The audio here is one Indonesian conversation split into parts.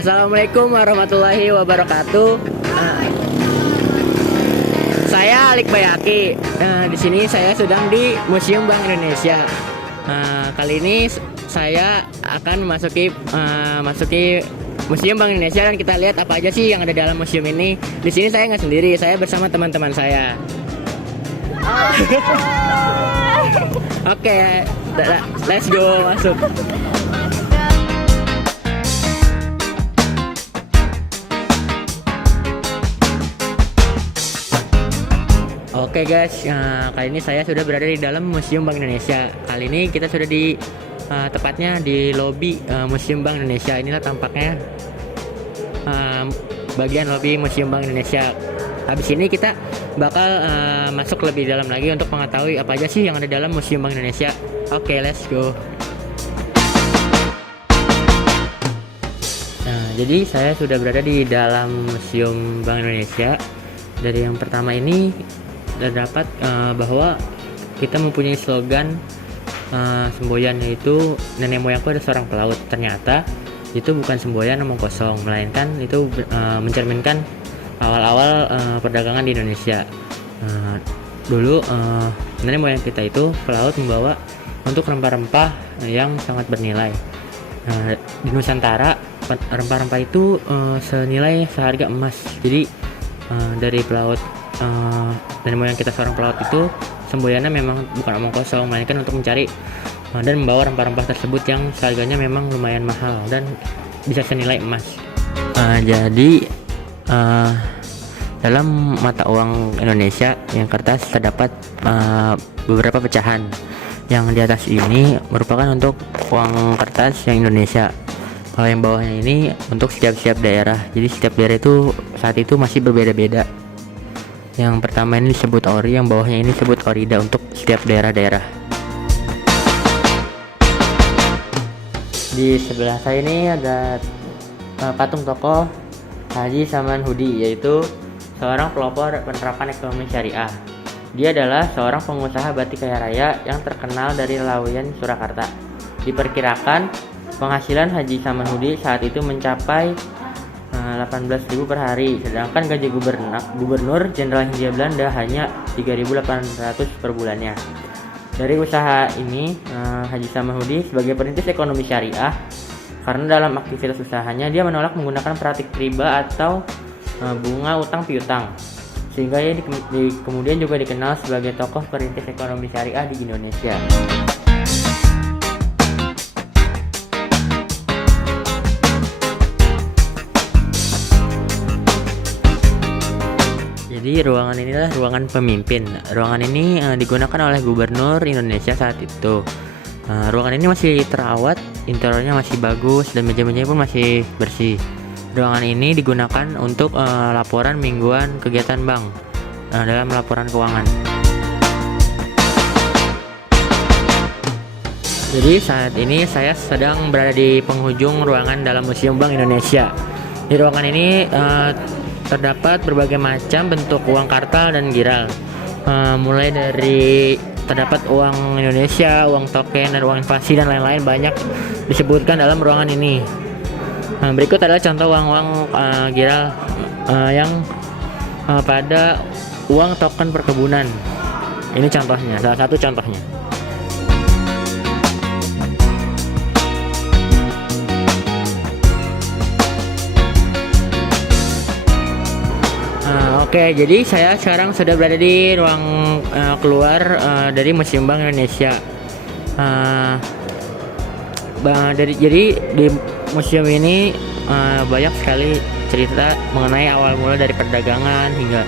Assalamualaikum warahmatullahi wabarakatuh. Saya Alik Bayaki. Di sini saya sedang di Museum Bank Indonesia. Kali ini saya akan masuki Museum Bank Indonesia dan kita lihat apa aja sih yang ada dalam museum ini. Di sini saya nggak sendiri, saya bersama teman-teman saya. Oke, let's go masuk. Oke guys, kali ini saya sudah berada di dalam Museum Bank Indonesia. Kali ini kita sudah di tepatnya di lobi Museum Bank Indonesia. Inilah tampaknya bagian lobi Museum Bank Indonesia. Habis ini kita bakal masuk lebih dalam lagi untuk mengetahui apa aja sih yang ada dalam Museum Bank Indonesia. Oke, let's go. Jadi saya sudah berada di dalam Museum Bank Indonesia. Dari yang pertama ini terdapat bahwa kita mempunyai slogan semboyan, yaitu nenek moyangku ada seorang pelaut. Ternyata itu bukan semboyan omong kosong, melainkan itu mencerminkan awal-awal perdagangan di Indonesia. Dulu nenek moyang kita itu pelaut membawa untuk rempah-rempah yang sangat bernilai. Di Nusantara rempah-rempah itu senilai seharga emas. Jadi dari pelaut dan moyang kita seorang pelaut itu semboyannya memang bukan omong kosong, melainkan untuk mencari dan membawa rempah-rempah tersebut yang harganya memang lumayan mahal dan bisa senilai emas. Jadi dalam mata uang Indonesia yang kertas terdapat beberapa pecahan. Yang di atas ini merupakan untuk uang kertas yang Indonesia. Kalau yang bawahnya ini untuk setiap daerah. Jadi setiap daerah itu saat itu masih berbeda-beda. Yang pertama ini disebut ori, yang bawahnya ini disebut orida untuk setiap daerah-daerah. Di sebelah saya ini ada patung tokoh Haji Samanhudi, yaitu seorang pelopor penerapan ekonomi syariah. Dia adalah seorang pengusaha batik kaya raya yang terkenal dari Laweyan, Surakarta. Diperkirakan penghasilan Haji Samanhudi saat itu mencapai 18.000 per hari, sedangkan gaji gubernur Jenderal Hindia Belanda hanya 3.800 per bulannya. Dari usaha ini, Haji Samanhudi sebagai perintis ekonomi syariah, karena dalam aktivitas usahanya dia menolak menggunakan praktik riba atau bunga utang piutang, sehingga ia kemudian juga dikenal sebagai tokoh perintis ekonomi syariah di Indonesia. Jadi ruangan inilah ruangan pemimpin. Ruangan ini digunakan oleh gubernur Indonesia saat itu. Ruangan ini masih terawat, interiornya masih bagus dan meja-mejanya pun masih bersih. Ruangan ini digunakan untuk laporan mingguan kegiatan bank dalam laporan keuangan. Jadi saat ini saya sedang berada di penghujung ruangan dalam Museum Bank Indonesia. Di ruangan ini terdapat berbagai macam bentuk uang kartal dan giral, mulai dari terdapat uang Indonesia, uang token, dan uang inflasi dan lain-lain banyak disebutkan dalam ruangan ini. Berikut adalah contoh uang-uang giral yang pada uang token perkebunan. Ini contohnya, salah satu contohnya. Oke, jadi saya sekarang sudah berada di ruang keluar dari Museum Bank Indonesia. Jadi di museum ini banyak sekali cerita mengenai awal mula dari perdagangan hingga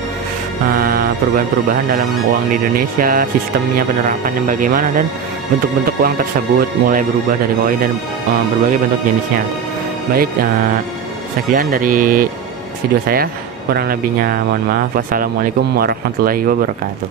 perubahan-perubahan dalam uang di Indonesia, sistemnya, penerapannya bagaimana, dan bentuk-bentuk uang tersebut mulai berubah dari koin dan berbagai bentuk jenisnya. Baik, sekian dari video saya. Kurang lebihnya mohon maaf. Wassalamualaikum warahmatullahi wabarakatuh.